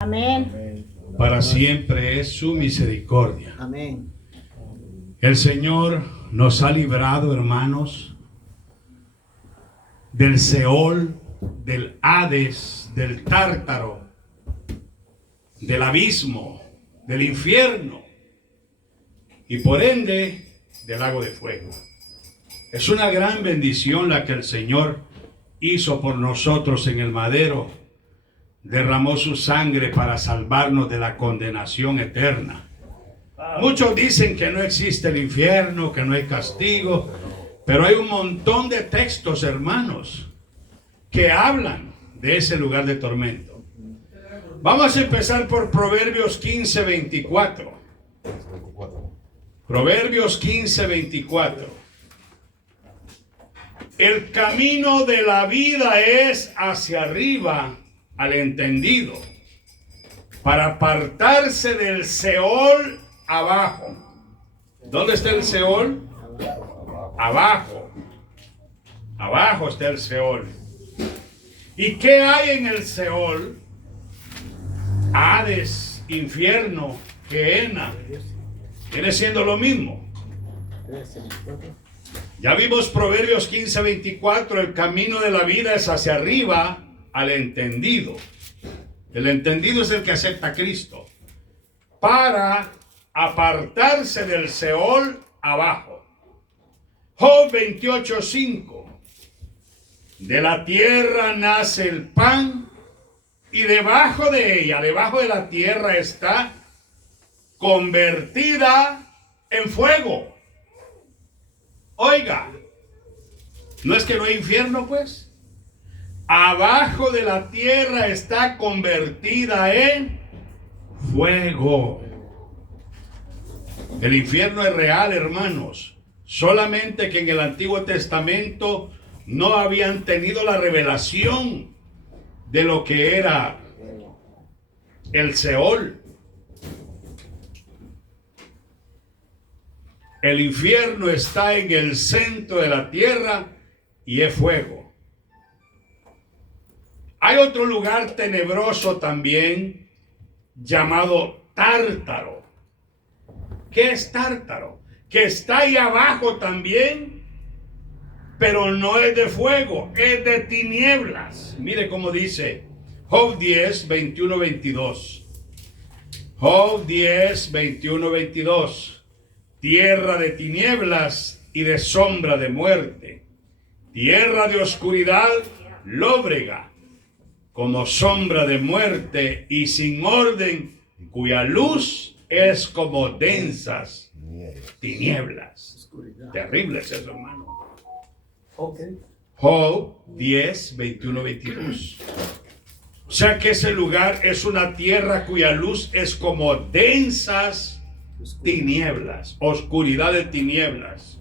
Amén. Para siempre es su misericordia. Amén. El Señor nos ha librado, hermanos, del Seol, del Hades, del Tártaro, del abismo, del infierno y por ende del lago de fuego. Es una gran bendición la que el Señor hizo por nosotros en el madero. Derramó su sangre para salvarnos de la condenación eterna. Muchos dicen que no existe el infierno, que no hay castigo, pero hay un montón de textos, hermanos, que hablan de ese lugar de tormento. Vamos a empezar por Proverbios 15, 24. Proverbios 15, 24. El camino de la vida es hacia arriba al entendido, para apartarse del Seol abajo. ¿Dónde está el Seol? Abajo. Abajo está el Seol. ¿Y qué hay en el Seol? Hades, infierno, Gehenna. Viene siendo lo mismo. Ya vimos Proverbios 15, 24. El camino de la vida es hacia arriba al entendido. El entendido es el que acepta a Cristo para apartarse del Seol abajo. Job 28:5. De la tierra nace el pan y debajo de ella, debajo de la tierra, está convertida en fuego. Oiga, ¿no es que no hay infierno, pues? Abajo de la tierra está convertida en fuego. El infierno es real, hermanos. Solamente que en el Antiguo Testamento no habían tenido la revelación de lo que era el Seol. El infierno está en el centro de la tierra y es fuego. Hay otro lugar tenebroso también llamado Tártaro. ¿Qué es Tártaro? Que está ahí abajo también, pero no es de fuego, es de tinieblas. Mire cómo dice Job 10, 21, 22. Job 10, 21, 22. Tierra de tinieblas y de sombra de muerte. Tierra de oscuridad, lóbrega, como sombra de muerte y sin orden, cuya luz es como densas tinieblas. Terrible es eso, hermano. Job 10, 21, 22. O sea que ese lugar es una tierra cuya luz es como densas tinieblas, oscuridad de tinieblas.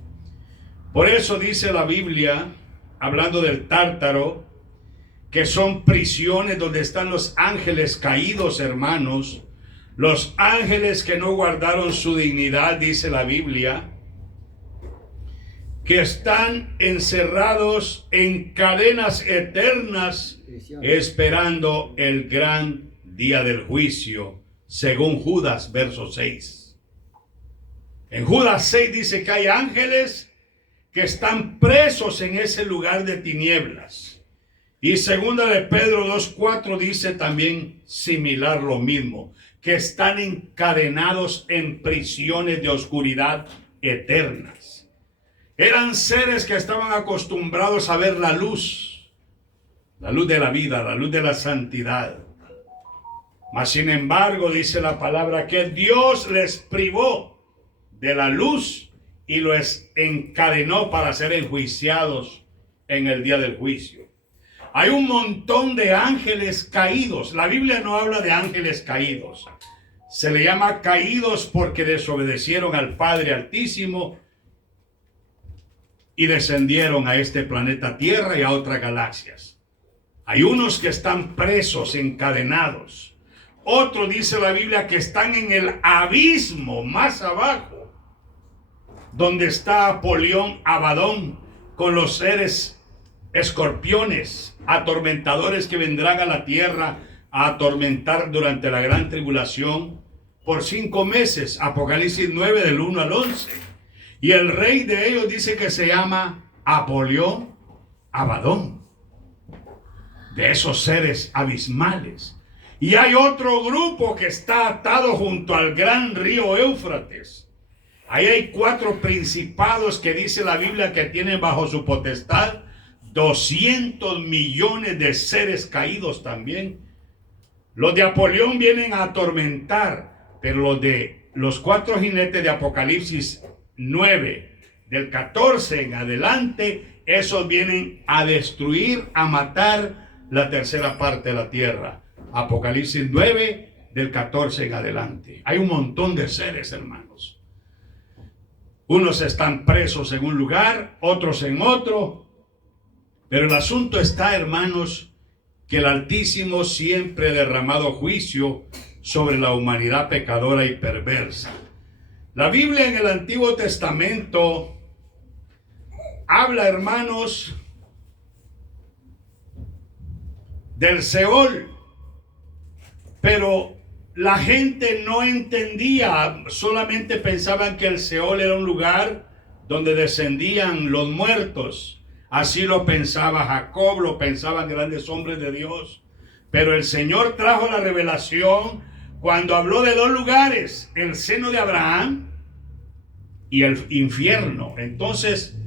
Por eso dice la Biblia, hablando del Tártaro, que son prisiones donde están los ángeles caídos, hermanos. Los ángeles que no guardaron su dignidad, dice la Biblia, que están encerrados en cadenas eternas, esperando el gran día del juicio, según Judas, verso 6. En Judas 6 dice que hay ángeles que están presos en ese lugar de tinieblas. Y segunda de Pedro 2:4 dice también similar lo mismo, que están encadenados en prisiones de oscuridad eternas. Eran seres que estaban acostumbrados a ver la luz de la vida, la luz de la santidad. Mas sin embargo, dice la palabra, que Dios les privó de la luz y los encadenó para ser enjuiciados en el día del juicio. Hay un montón de ángeles caídos. La Biblia no habla de ángeles caídos. Se le llama caídos porque desobedecieron al Padre Altísimo y descendieron a este planeta Tierra y a otras galaxias. Hay unos que están presos, encadenados. Otros, dice la Biblia, que están en el abismo más abajo, donde está Apolión, Abadón, con los seres escorpiones, atormentadores que vendrán a la tierra a atormentar durante la gran tribulación por 5 meses. Apocalipsis 9 del 1 al 11. Y el rey de ellos dice que se llama Apolión Abadón, de esos seres abismales. Y hay otro grupo que está atado junto al gran río Éufrates. Ahí hay 4 principados que dice la Biblia que tienen bajo su potestad 200 millones de seres caídos también. Los de Apolión vienen a atormentar, pero los de los 4 jinetes de Apocalipsis 9, del 14 en adelante, esos vienen a destruir, a matar la tercera parte de la tierra. Apocalipsis 9, del 14 en adelante. Hay un montón de seres, hermanos. Unos están presos en un lugar, otros en otro. Pero el asunto está, hermanos, que el Altísimo siempre ha derramado juicio sobre la humanidad pecadora y perversa. La Biblia en el Antiguo Testamento habla, hermanos, del Seol, pero la gente no entendía, solamente pensaban que el Seol era un lugar donde descendían los muertos. Así lo pensaba Jacob, lo pensaban grandes hombres de Dios. Pero el Señor trajo la revelación cuando habló de 2 lugares, el seno de Abraham y el infierno. Entonces,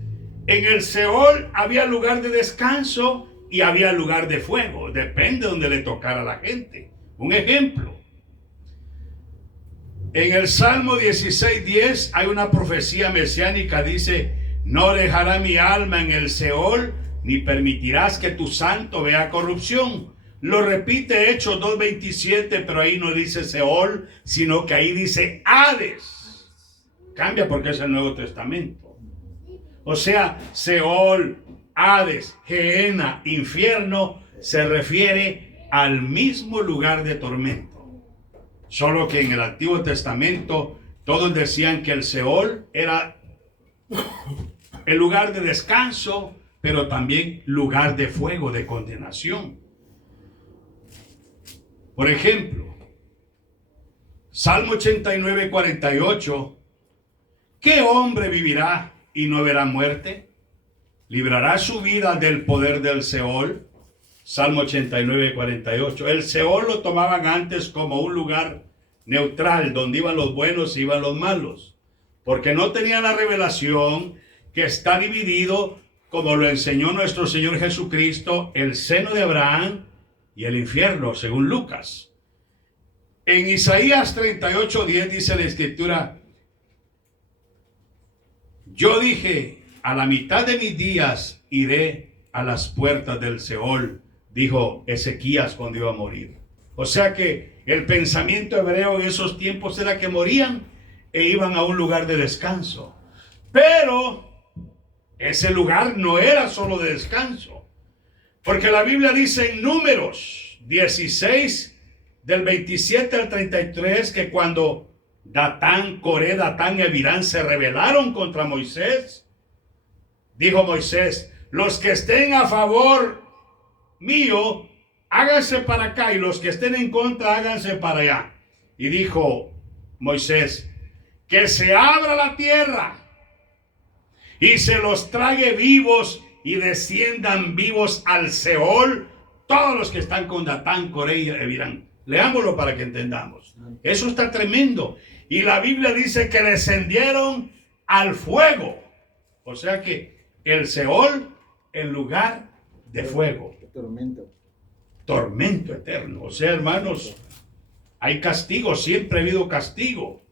en el Seol había lugar de descanso y había lugar de fuego. Depende de donde le tocara a la gente. Un ejemplo. En el Salmo 16:10 hay una profecía mesiánica. Dice: no dejará mi alma en el Seol, ni permitirás que tu santo vea corrupción. Lo repite Hechos 2:27, pero ahí no dice Seol, sino que ahí dice Hades. Cambia porque es el Nuevo Testamento. O sea, Seol, Hades, Gehenna, infierno, se refiere al mismo lugar de tormento. Solo que en el Antiguo Testamento todos decían que el Seol era el lugar de descanso, pero también lugar de fuego, de condenación. Por ejemplo, Salmo 89:48. ¿Qué hombre vivirá y no verá muerte? ¿Librará su vida del poder del Seol? Salmo 89:48. El Seol lo tomaban antes como un lugar neutral, donde iban los buenos y iban los malos, porque no tenían la revelación que está dividido, como lo enseñó nuestro Señor Jesucristo, el seno de Abraham y el infierno, según Lucas. En Isaías 38:10 dice la Escritura: yo dije, a la mitad de mis días iré a las puertas del Seol, dijo Ezequías cuando iba a morir. O sea que el pensamiento hebreo en esos tiempos era que morían e iban a un lugar de descanso. Pero ese lugar no era solo de descanso, porque la Biblia dice en Números 16, del 27 al 33, que cuando Datán, Coré, Datán y Abirán se rebelaron contra Moisés, dijo Moisés: los que estén a favor mío, háganse para acá, y los que estén en contra, háganse para allá. Y dijo Moisés: que se abra la tierra y se los trague vivos y desciendan vivos al Seol todos los que están con Datán, Coré y Abirán. Leámoslo para que entendamos. Eso está tremendo. Y la Biblia dice que descendieron al fuego. O sea que el Seol, en lugar de fuego. Tormento eterno. O sea, hermanos, hay castigo, siempre ha habido castigo.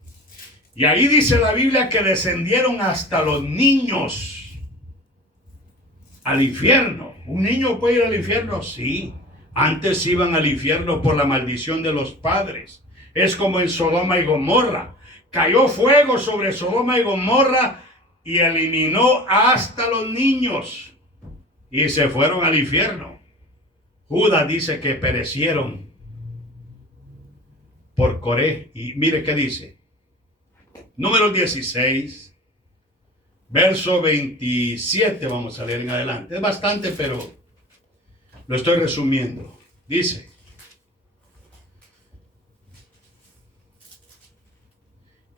Y ahí dice la Biblia que descendieron hasta los niños al infierno. ¿Un niño puede ir al infierno? Sí. Antes iban al infierno por la maldición de los padres. Es como en Sodoma y Gomorra. Cayó fuego sobre Sodoma y Gomorra y eliminó hasta los niños. Y se fueron al infierno. Judas dice que perecieron por Coré. Y mire qué dice. Número 16, verso 27, vamos a leer en adelante. Es bastante, pero lo estoy resumiendo. Dice: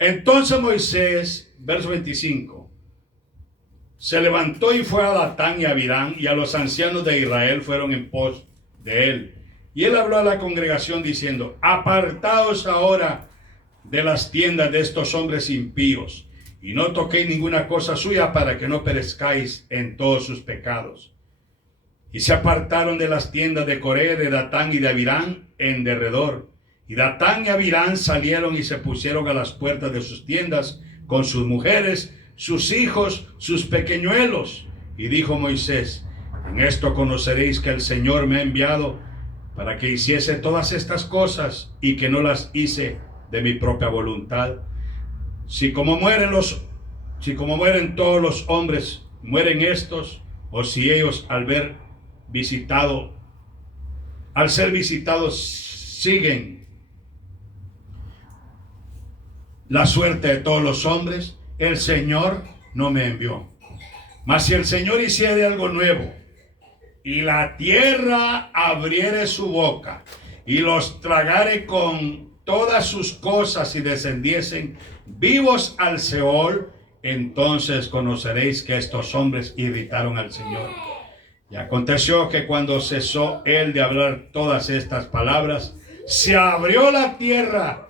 Entonces Moisés, verso 25, se levantó y fue a Datán y a Abirán, y a los ancianos de Israel fueron en pos de él. Y él habló a la congregación diciendo: apartaos ahora de las tiendas de estos hombres impíos, y no toquéis ninguna cosa suya, para que no perezcáis en todos sus pecados. Y se apartaron de las tiendas de Coré, de Datán y de Abirán en derredor. Y Datán y Abirán salieron y se pusieron a las puertas de sus tiendas con sus mujeres, sus hijos, sus pequeñuelos. Y dijo Moisés: en esto conoceréis que el Señor me ha enviado para que hiciese todas estas cosas, y que no las hice de mi propia voluntad. Si como mueren todos los hombres, mueren estos, o si ellos al ser visitados siguen la suerte de todos los hombres, el Señor no me envió. Mas si el Señor hiciere algo nuevo, y la tierra abriere su boca, y los tragare con todas sus cosas, y descendiesen vivos al Seol, entonces conoceréis que estos hombres irritaron al Señor. Y aconteció que cuando cesó él de hablar todas estas palabras, se abrió la tierra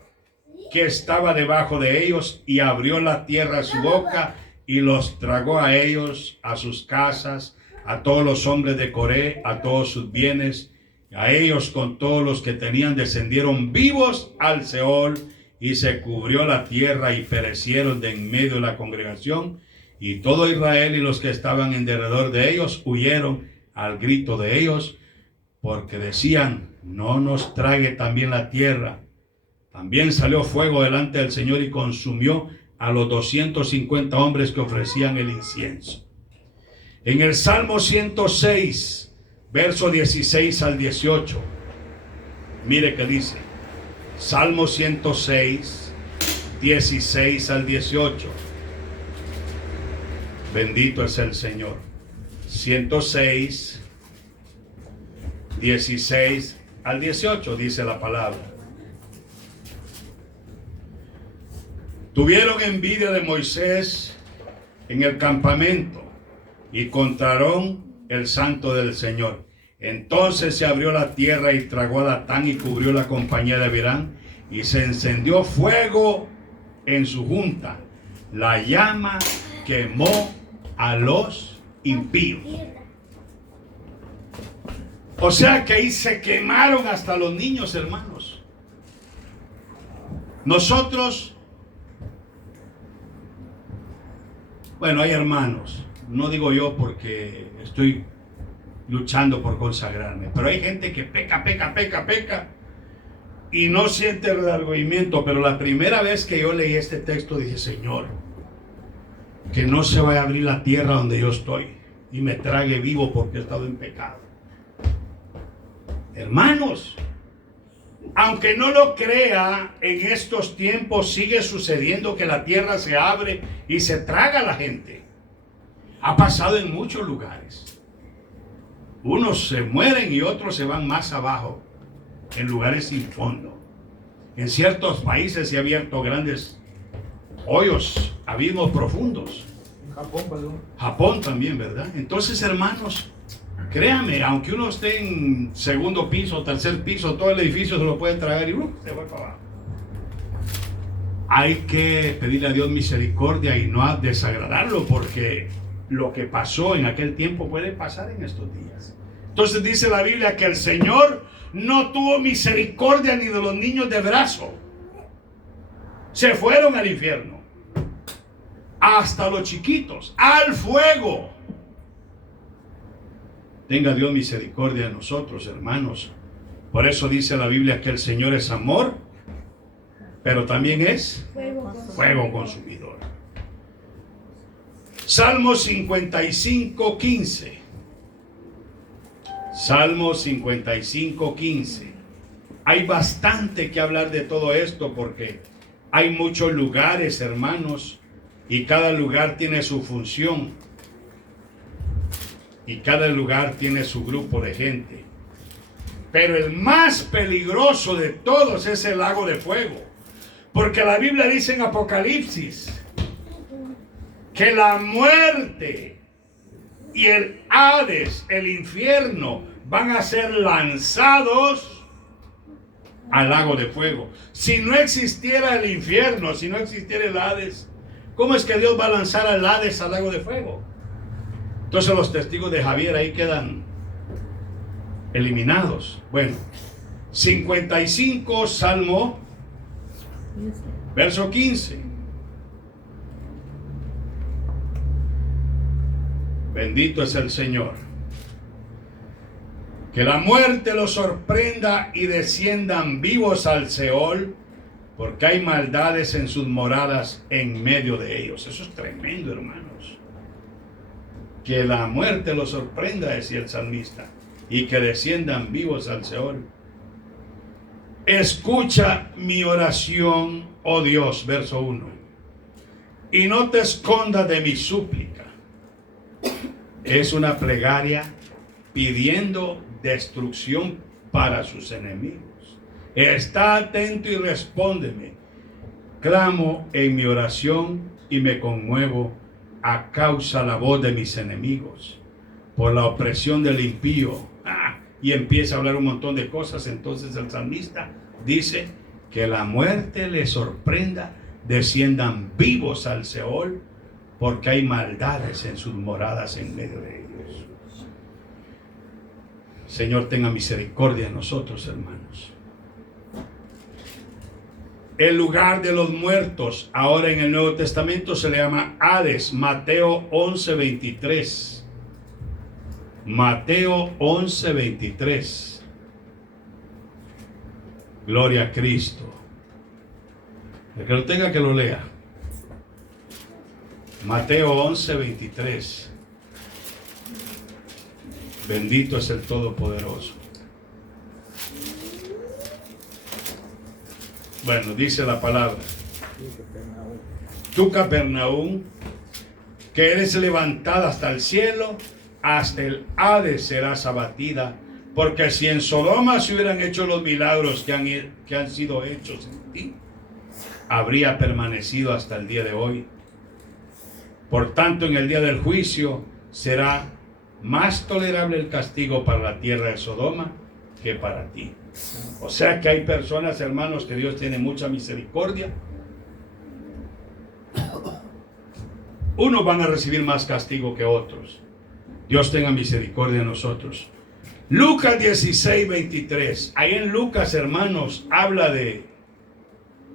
que estaba debajo de ellos, y abrió la tierra su boca, y los tragó a ellos, a sus casas, a todos los hombres de Coré, a todos sus bienes. A ellos con todos los que tenían descendieron vivos al Seol, y se cubrió la tierra, y perecieron de en medio de la congregación. Y todo Israel y los que estaban en derredor de ellos huyeron al grito de ellos, porque decían: no nos trague también la tierra. También salió fuego delante del Señor y consumió a los 250 hombres que ofrecían el incienso. En el Salmo 106, verso 16 al 18, mire que dice. Salmo 106, 16 al 18. Bendito es el Señor. 106, 16 al 18 dice la palabra. Tuvieron envidia de Moisés en el campamento, y contra Aarón, el santo del Señor. Entonces se abrió la tierra y tragó a Datán, y cubrió la compañía de Abirán, y se encendió fuego en su junta. La llama quemó a los impíos. O sea que ahí se quemaron hasta los niños, hermanos. Nosotros, bueno, hay hermanos, no digo yo porque estoy luchando por consagrarme, pero hay gente que peca y no siente redargüimiento. Pero la primera vez que yo leí este texto dije: Señor, que no se vaya a abrir la tierra donde yo estoy y me trague vivo porque he estado en pecado. Hermanos, aunque no lo crea, en estos tiempos sigue sucediendo que la tierra se abre y se traga a la gente. Ha pasado en muchos lugares. Unos se mueren y otros se van más abajo, en lugares sin fondo. En ciertos países se han abierto grandes hoyos, abismos profundos. Japón también, ¿verdad? Entonces, hermanos, créame, aunque uno esté en segundo piso, tercer piso, todo el edificio se lo puede tragar y se va para abajo. Hay que pedirle a Dios misericordia y no desagradarlo, porque lo que pasó en aquel tiempo puede pasar en estos días. Entonces dice la Biblia que el Señor no tuvo misericordia ni de los niños de brazo. Se fueron al infierno. Hasta los chiquitos, al fuego. Tenga Dios misericordia de nosotros, hermanos. Por eso dice la Biblia que el Señor es amor, pero también es fuego consumidor. Salmo 55, 15. Salmo 55, 15. Hay bastante que hablar de todo esto, porque hay muchos lugares, hermanos, y cada lugar tiene su función. Y cada lugar tiene su grupo de gente. Pero el más peligroso de todos es el lago de fuego. Porque la Biblia dice en Apocalipsis que la muerte y el Hades, el infierno, van a ser lanzados al lago de fuego. Si no existiera el infierno, si no existiera el Hades, ¿cómo es que Dios va a lanzar al Hades al lago de fuego? Entonces los testigos de Javier ahí quedan eliminados. Bueno, 55, Salmo, verso 15. Bendito es el Señor. Que la muerte los sorprenda y desciendan vivos al Seol, porque hay maldades en sus moradas en medio de ellos. Eso es tremendo, hermanos. Que la muerte los sorprenda, decía el salmista, y que desciendan vivos al Seol. Escucha mi oración, oh Dios, verso 1, y no te escondas de mi súplica. Es una plegaria pidiendo destrucción para sus enemigos. Está atento y respóndeme. Clamo en mi oración y me conmuevo a causa la voz de mis enemigos, por la opresión del impío. Y empieza a hablar un montón de cosas. Entonces el salmista dice que la muerte les sorprenda, desciendan vivos al Seol, porque hay maldades en sus moradas en medio de ellos. Señor, tenga misericordia de nosotros, hermanos. El lugar de los muertos, ahora en el Nuevo Testamento, se le llama Hades. Mateo 11:23. Mateo 11:23. Gloria a Cristo. El que lo tenga, que lo lea. Mateo 11:23. Bendito es el Todopoderoso. Bueno, dice la palabra: tú, Capernaum, que eres levantada hasta el cielo, hasta el Hades serás abatida, porque si en Sodoma se hubieran hecho los milagros que han sido hechos en ti, habría permanecido hasta el día de hoy. Por tanto, en el día del juicio será más tolerable el castigo para la tierra de Sodoma que para ti. O sea que hay personas, hermanos, que Dios tiene mucha misericordia. Unos van a recibir más castigo que otros. Dios tenga misericordia de nosotros. Lucas 16:23. Ahí en Lucas, hermanos, habla de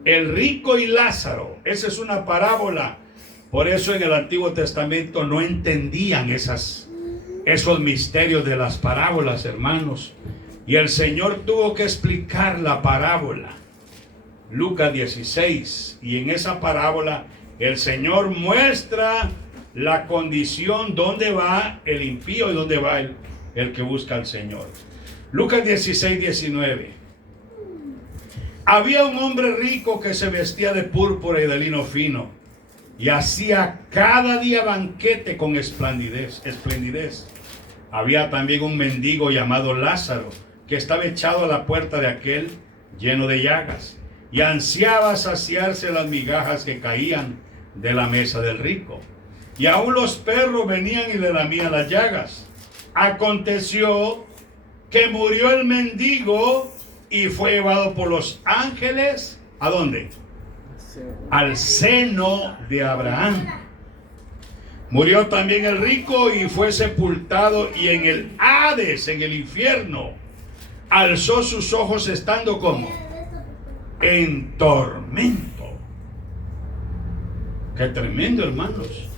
el rico y Lázaro. Esa es una parábola. Por eso en el Antiguo Testamento no entendían esos misterios de las parábolas, hermanos. Y el Señor tuvo que explicar la parábola. Lucas 16. Y en esa parábola el Señor muestra la condición, dónde va el impío y dónde va el que busca al Señor. Lucas 16:19. Había un hombre rico que se vestía de púrpura y de lino fino, y hacía cada día banquete con esplendidez. Había también un mendigo llamado Lázaro, que estaba echado a la puerta de aquel, lleno de llagas, y ansiaba saciarse las migajas que caían de la mesa del rico. Y aún los perros venían y le lamían las llagas. Aconteció que murió el mendigo y fue llevado por los ángeles, ¿a dónde? Al seno de Abraham. Murió también el rico y fue sepultado, y en el Hades, en el infierno, alzó sus ojos estando como en tormento. Qué tremendo, hermanos.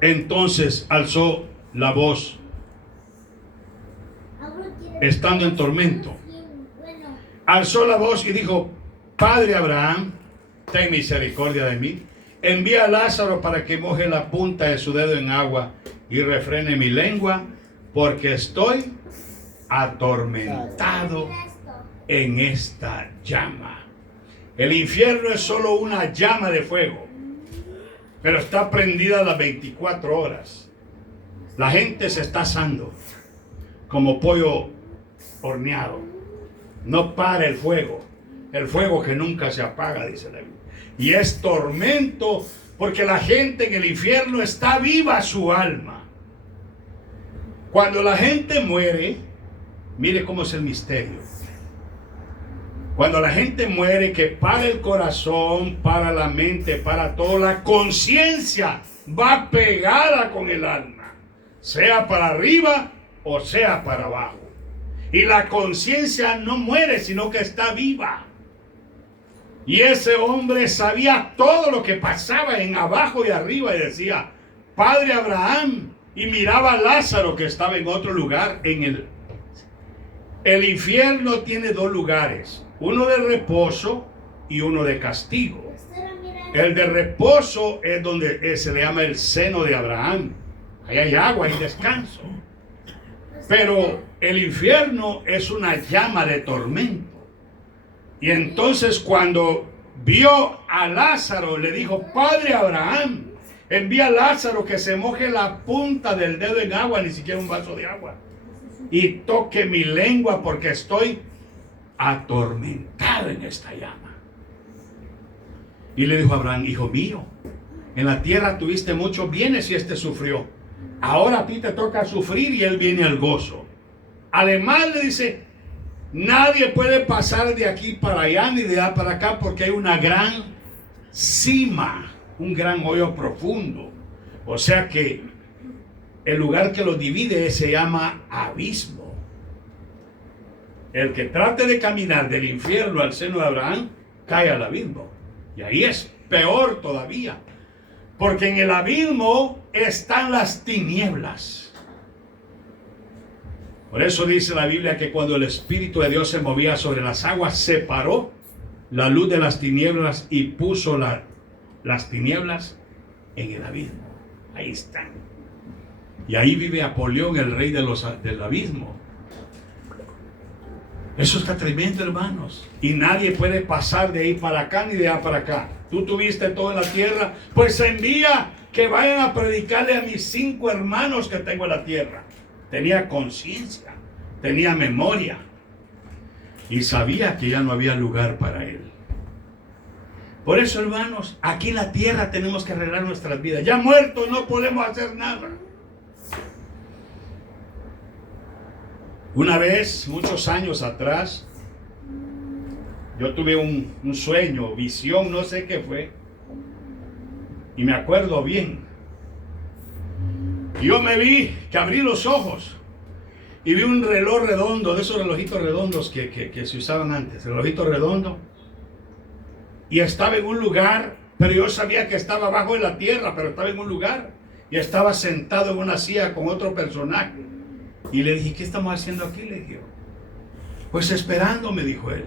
Entonces alzó la voz estando en tormento. Alzó la voz y dijo: Padre Abraham, ten misericordia de mí. Envía a Lázaro para que moje la punta de su dedo en agua y refrene mi lengua, porque estoy atormentado en esta llama. El infierno es solo una llama de fuego, pero está prendida las 24 horas. La gente se está asando como pollo horneado. No para el fuego que nunca se apaga, dice la Biblia. Y es tormento porque la gente en el infierno está viva su alma. Cuando la gente muere, mire cómo es el misterio. Cuando la gente muere, que para el corazón, para la mente, para todo, la conciencia va pegada con el alma, sea para arriba o sea para abajo. Y la conciencia no muere, sino que está viva. Y ese hombre sabía todo lo que pasaba en abajo y arriba y decía, Padre Abraham, y miraba a Lázaro que estaba en otro lugar. El infierno tiene dos lugares, uno de reposo y uno de castigo. El de reposo es donde se le llama el seno de Abraham. Ahí hay agua y descanso. Pero el infierno es una llama de tormento. Y entonces cuando vio a Lázaro, le dijo, Padre Abraham, envía a Lázaro que se moje la punta del dedo en agua, ni siquiera un vaso de agua, y toque mi lengua porque estoy atormentado en esta llama. Y le dijo a Abraham, hijo mío, en la tierra tuviste muchos bienes y este sufrió. Ahora a ti te toca sufrir y él viene al gozo. Además le dice, nadie puede pasar de aquí para allá ni de allá para acá porque hay una gran cima, un gran hoyo profundo. O sea que el lugar que los divide se llama abismo. El que trate de caminar del infierno al seno de Abraham cae al abismo. Y ahí es peor todavía. Porque en el abismo están las tinieblas. Por eso dice la Biblia que cuando el Espíritu de Dios se movía sobre las aguas, separó la luz de las tinieblas y puso las tinieblas en el abismo. Ahí están. Y ahí vive Apolión, el rey del abismo. Eso está tremendo, hermanos. Y nadie puede pasar de ahí para acá ni de allá para acá. Tú tuviste todo en la tierra, pues envía que vayan a predicarle a mis 5 hermanos que tengo en la tierra. Tenía conciencia, tenía memoria y sabía que ya no había lugar para él. Por eso, hermanos, aquí en la tierra tenemos que arreglar nuestras vidas. Ya muertos no podemos hacer nada. Una vez, muchos años atrás, yo tuve un sueño, visión, no sé qué fue, y me acuerdo bien. Yo me vi que abrí los ojos y vi un reloj redondo, de esos relojitos redondos que se usaban antes, relojito redondo, y estaba en un lugar, pero yo sabía que estaba abajo de la tierra, pero estaba en un lugar, y estaba sentado en una silla con otro personaje. Y le dije, ¿qué estamos haciendo aquí? Le dije, pues esperando, me dijo él.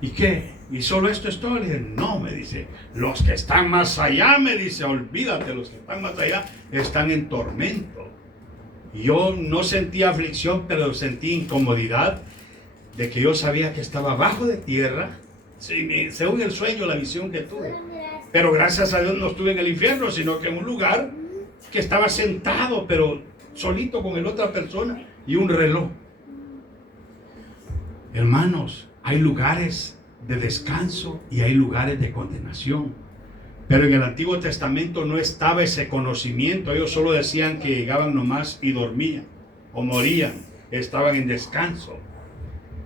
¿Y qué? ¿Y solo esto es todo? Le dije, no, me dice, los que están más allá, me dice, olvídate, los que están más allá están en tormento. Y yo no sentí aflicción, pero sentí incomodidad de que yo sabía que estaba abajo de tierra, según el sueño, la visión que tuve. Pero gracias a Dios no estuve en el infierno, sino que en un lugar que estaba sentado, pero solito con el otra persona y un reloj. Hermanos, hay lugares de descanso y hay lugares de condenación. Pero en el Antiguo Testamento no estaba ese conocimiento. Ellos solo decían que llegaban nomás y dormían o morían. Estaban en descanso.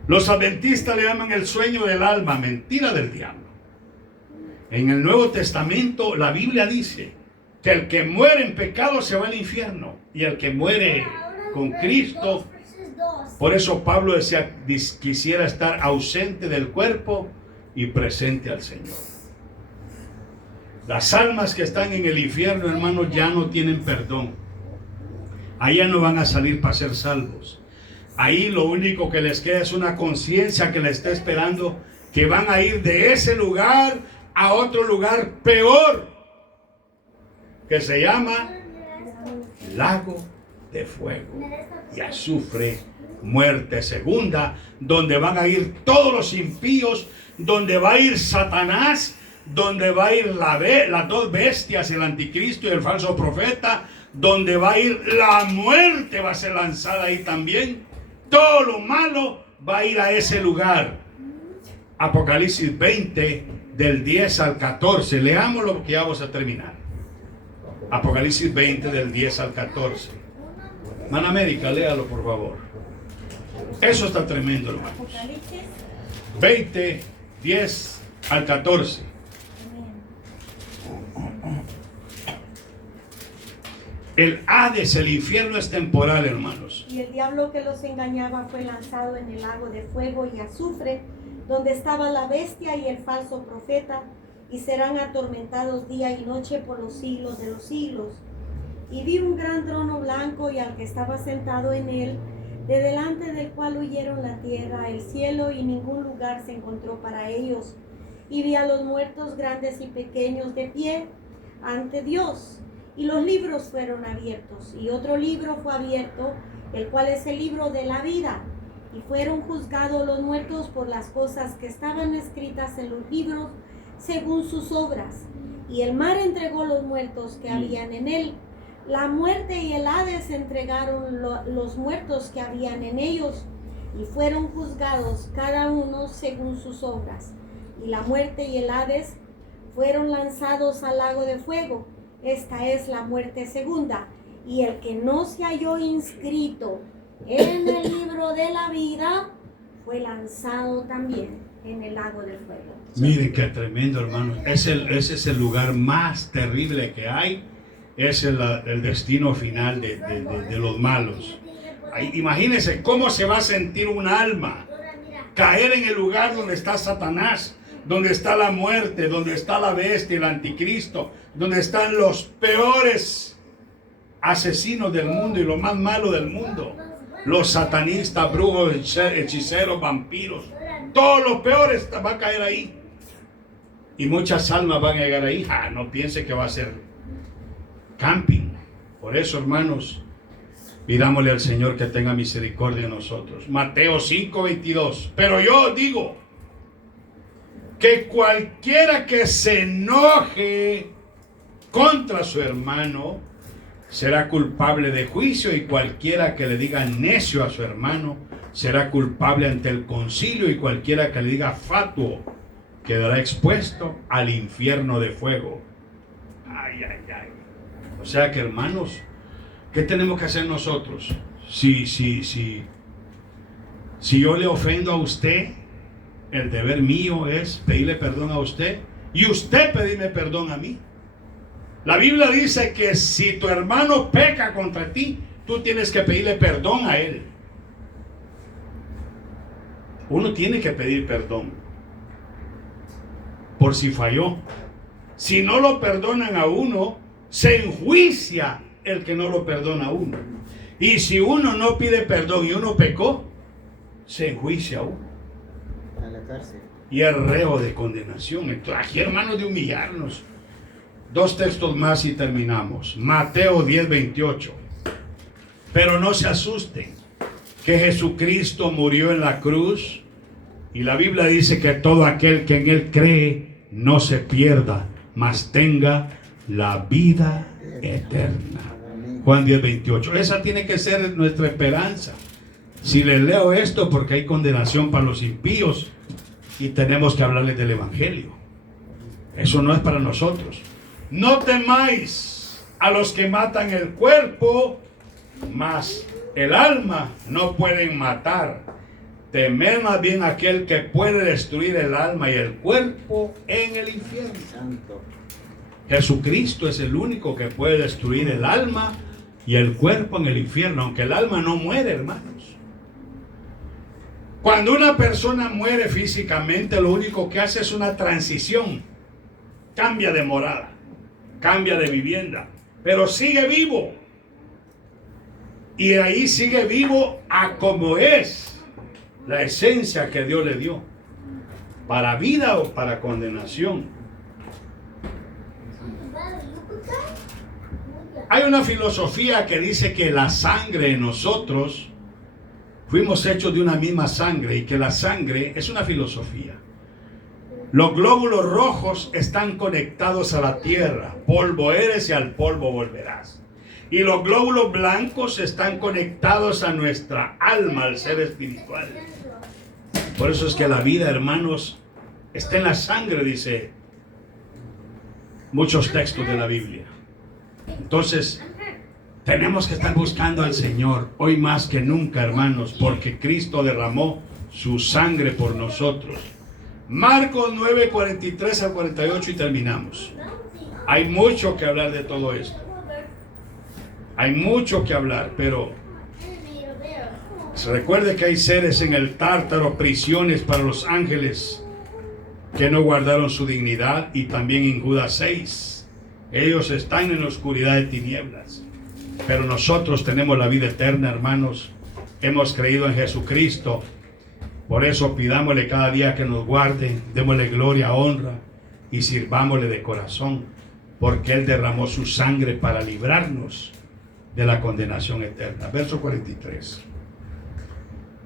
Los adventistas le llaman el sueño del alma, mentira del diablo. En el Nuevo Testamento la Biblia dice que el que muere en pecado se va al infierno y el que muere con Cristo. Por eso Pablo decía, quisiera estar ausente del cuerpo y presente al Señor. Las almas que están en el infierno, hermanos, ya no tienen perdón. Allá no van a salir para ser salvos. Ahí lo único que les queda es una conciencia que les está esperando, que van a ir de ese lugar a otro lugar peor, que se llama lago de fuego y azufre, muerte segunda, donde van a ir todos los impíos, donde va a ir Satanás, donde va a ir las dos bestias, el anticristo y el falso profeta, donde va a ir la muerte, va a ser lanzada ahí también, Todo lo malo va a ir a ese lugar. Apocalipsis 20, del 10 al 14. Leámoslo porque ya vamos a terminar. Apocalipsis 20, del 10 al 14. Hermana América, léalo por favor. Eso está tremendo, hermanos. 20, 10 al 14. El Hades, el infierno, es temporal, hermanos. Y el diablo que los engañaba fue lanzado en el lago de fuego y azufre, donde estaba la bestia y el falso profeta, y serán atormentados día y noche por los siglos de los siglos. Y vi un gran trono blanco y al que estaba sentado en él, de delante del cual huyeron la tierra, el cielo, y ningún lugar se encontró para ellos. Y vi a los muertos grandes y pequeños de pie ante Dios, y los libros fueron abiertos, y otro libro fue abierto, el cual es el libro de la vida, y fueron juzgados los muertos por las cosas que estaban escritas en los libros, según sus obras. Y el mar entregó los muertos que habían en él. La muerte y el Hades entregaron los muertos que habían en ellos, y fueron juzgados cada uno según sus obras. Y la muerte y el Hades fueron lanzados al lago de fuego. Esta es la muerte segunda. Y el que no se halló inscrito en el libro de la vida fue lanzado también en el lago del fuego. Miren qué tremendo, hermanos. Ese es el lugar más terrible que hay. Es el destino final de los malos. Imagínense cómo se va a sentir un alma caer en el lugar donde está Satanás, donde está la muerte, donde está la bestia, el anticristo, donde están los peores asesinos del mundo y lo más malo del mundo. Los satanistas, brujos, hechiceros, vampiros, todos los peores van a caer ahí. Y muchas almas van a llegar ahí. No piense que va a ser camping. Por eso, hermanos, pidámosle al Señor que tenga misericordia de nosotros. Mateo 5:22. Pero yo digo que cualquiera que se enoje contra su hermano será culpable de juicio, y cualquiera que le diga necio a su hermano será culpable ante el concilio, y cualquiera que le diga fatuo quedará expuesto al infierno de fuego. Ay, ay, ay. O sea que, hermanos, ¿qué tenemos que hacer nosotros? Si yo le ofendo a usted, el deber mío es pedirle perdón a usted y usted pedirme perdón a mí. La Biblia dice que si tu hermano peca contra ti, tú tienes que pedirle perdón a él. Uno tiene que pedir perdón por si falló. Si no lo perdonan a uno, se enjuicia el que no lo perdona a uno. Y si uno no pide perdón y uno pecó, se enjuicia a uno. A la cárcel. Y es reo de condenación. Entonces, aquí, hermanos, de humillarnos. 2 textos más y terminamos. Mateo 10:28. Pero no se asusten, que Jesucristo murió en la cruz, y la Biblia dice que todo aquel que en él cree no se pierda, mas tenga la vida eterna. Juan 10:28. Esa tiene que ser nuestra esperanza. Si les leo esto, porque hay condenación para los impíos y tenemos que hablarles del evangelio. Eso no es para nosotros. No temáis a los que matan el cuerpo, mas el alma no pueden matar. Temed más bien a aquel que puede destruir el alma y el cuerpo en el infierno. Santo. Jesucristo es el único que puede destruir el alma y el cuerpo en el infierno, aunque el alma no muere, hermanos. Cuando una persona muere físicamente, lo único que hace es una transición. Cambia de morada, cambia de vivienda, pero sigue vivo. Y ahí sigue vivo a como es la esencia que Dios le dio, para vida o para condenación. Hay una filosofía que dice que la sangre en nosotros fuimos hechos de una misma sangre, y que la sangre es una filosofía. Los glóbulos rojos están conectados a la tierra. Polvo eres y al polvo volverás. Y los glóbulos blancos están conectados a nuestra alma, al ser espiritual. Por eso es que la vida, hermanos, está en la sangre, dice muchos textos de la Biblia. Entonces, tenemos que estar buscando al Señor hoy más que nunca, hermanos, porque Cristo derramó su sangre por nosotros. Marcos 9, 43 al 48 y terminamos. Hay mucho que hablar de todo esto. Hay mucho que hablar, pero recuerde que hay seres en el Tártaro, prisiones para los ángeles que no guardaron su dignidad, y también en Judas 6. Ellos están en la oscuridad de tinieblas, pero nosotros tenemos la vida eterna, hermanos. Hemos creído en Jesucristo. Por eso pidámosle cada día que nos guarde, démosle gloria, honra y sirvámosle de corazón, porque Él derramó su sangre para librarnos de la condenación eterna. Verso 43.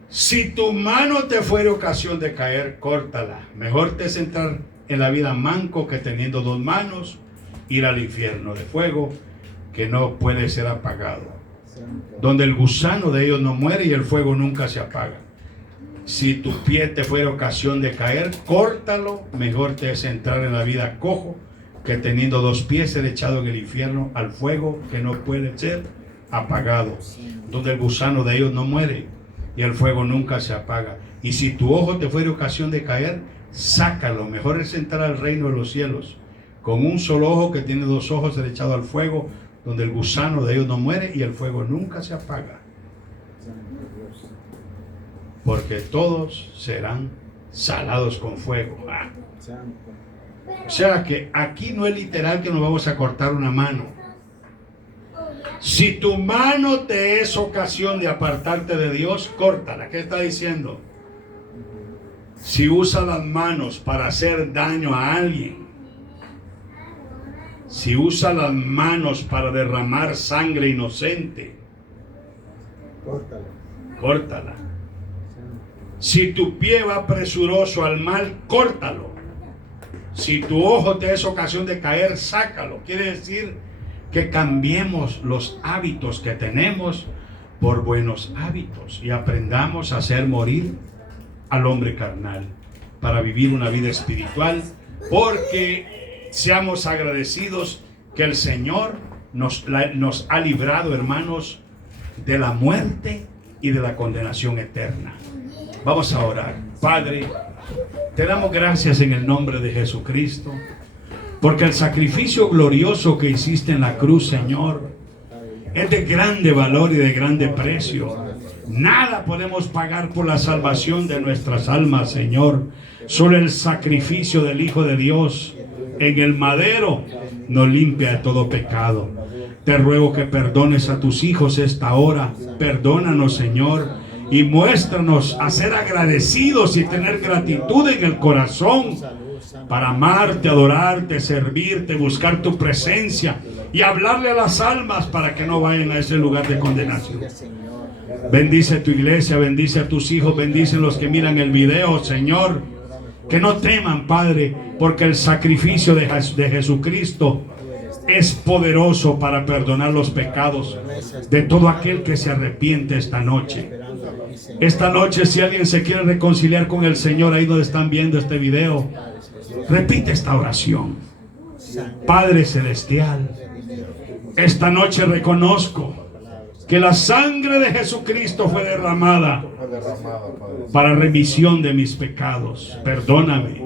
Si tu mano te fuere ocasión de caer, córtala. Mejor te es entrar en la vida manco que teniendo dos manos ir al infierno de fuego que no puede ser apagado, donde el gusano de ellos no muere y el fuego nunca se apaga. Si tu pie te fuere ocasión de caer, córtalo. Mejor te es entrar en la vida cojo que teniendo dos pies ser echado en el infierno al fuego que no puede ser apagado, donde el gusano de ellos no muere y el fuego nunca se apaga. Y si tu ojo te fuere ocasión de caer, sácalo. Mejor es entrar al reino de los cielos con un solo ojo que tiene dos ojos ser echado al fuego, donde el gusano de ellos no muere y el fuego nunca se apaga, porque todos serán salados con fuego. O sea que aquí no es literal que nos vamos a cortar una mano. Si tu mano te es ocasión de apartarte de Dios, córtala. ¿Qué está diciendo? Si usa las manos para hacer daño a alguien, si usa las manos para derramar sangre inocente, córtala. Si tu pie va presuroso al mal, córtalo. Si tu ojo te es ocasión de caer, sácalo. Quiere decir que cambiemos los hábitos que tenemos por buenos hábitos y aprendamos a hacer morir al hombre carnal para vivir una vida espiritual, porque seamos agradecidos que el Señor nos ha librado, hermanos, de la muerte y de la condenación eterna. Vamos a orar. Padre, te damos gracias en el nombre de Jesucristo, porque el sacrificio glorioso que hiciste en la cruz, Señor, es de grande valor y de grande precio. Nada podemos pagar por la salvación de nuestras almas, Señor. Solo el sacrificio del Hijo de Dios en el madero nos limpia de todo pecado. Te ruego que perdones a tus hijos esta hora. Perdónanos, Señor, y muéstranos a ser agradecidos y tener gratitud en el corazón para amarte, adorarte, servirte, buscar tu presencia y hablarle a las almas para que no vayan a ese lugar de condenación. Bendice tu iglesia, bendice a tus hijos, bendice a los que miran el video, Señor. Que no teman, Padre, porque el sacrificio de Jesucristo es poderoso para perdonar los pecados de todo aquel que se arrepiente esta noche. Esta noche, si alguien se quiere reconciliar con el Señor, ahí donde están viendo este video, repite esta oración. Padre Celestial, esta noche reconozco que la sangre de Jesucristo fue derramada para remisión de mis pecados. Perdóname,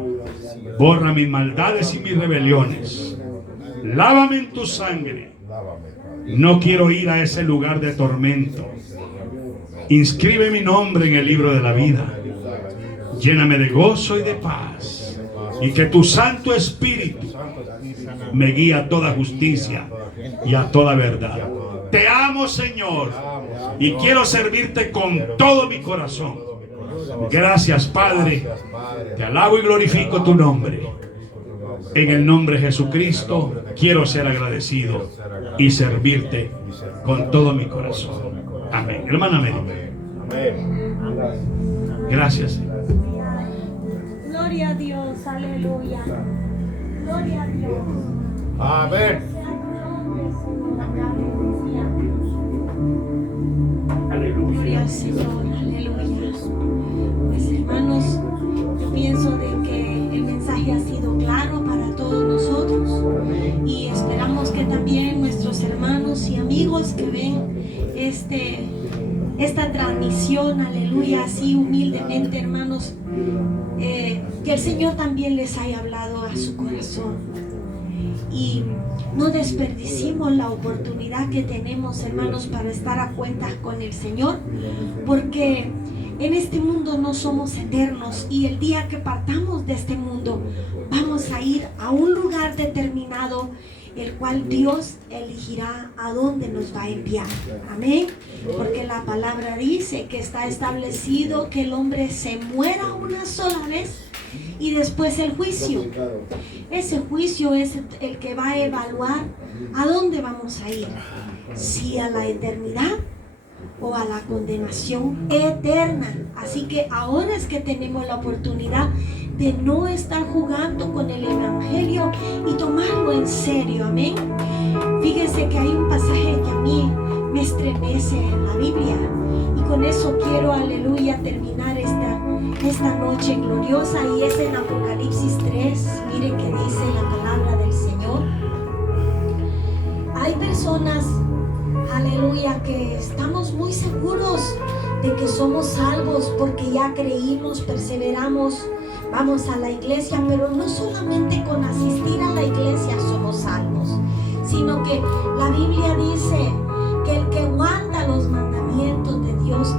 borra mis maldades y mis rebeliones. Lávame en tu sangre. No quiero ir a ese lugar de tormento. Inscribe mi nombre en el libro de la vida. Lléname de gozo y de paz, y que tu Santo Espíritu me guíe a toda justicia y a toda verdad. Te amo, Señor, y quiero servirte con todo mi corazón. Gracias, Padre. Te alabo y glorifico tu nombre. En el nombre de Jesucristo quiero ser agradecido y servirte con todo mi corazón. Amén. Hermana Mary. Gracias, Señor. Gloria a Dios, aleluya. Gloria a Dios. Amén. Sea tu nombre, Señor. Aleluya. Señor, aleluya. Pues hermanos, yo pienso de que el mensaje ha sido claro para todos nosotros y esperamos que también nuestros hermanos y amigos que ven esta transmisión, aleluya, así humildemente, hermanos, que el Señor también les haya hablado a su corazón. Y no desperdicimos la oportunidad que tenemos, hermanos, para estar a cuentas con el Señor, porque en este mundo no somos eternos y el día que partamos de este mundo vamos a ir a un lugar determinado, el cual Dios elegirá a dónde nos va a enviar. Amén. Porque la palabra dice que está establecido que el hombre se muera una sola vez y después el juicio. Ese juicio es el que va a evaluar a dónde vamos a ir, si a la eternidad o a la condenación eterna. Así que ahora es que tenemos la oportunidad de no estar jugando con el evangelio y tomarlo en serio. Amén. Fíjense que hay un pasaje que a mí me estremece en la Biblia y con eso quiero, aleluya, terminar esta noche gloriosa, y es en Apocalipsis 3. Miren que dice la palabra del Señor. Hay personas, aleluya, que estamos muy seguros de que somos salvos porque ya creímos, perseveramos, vamos a la iglesia, pero no solamente con asistir a la iglesia somos salvos, sino que la Biblia dice que el que guarda los mandamientos de Dios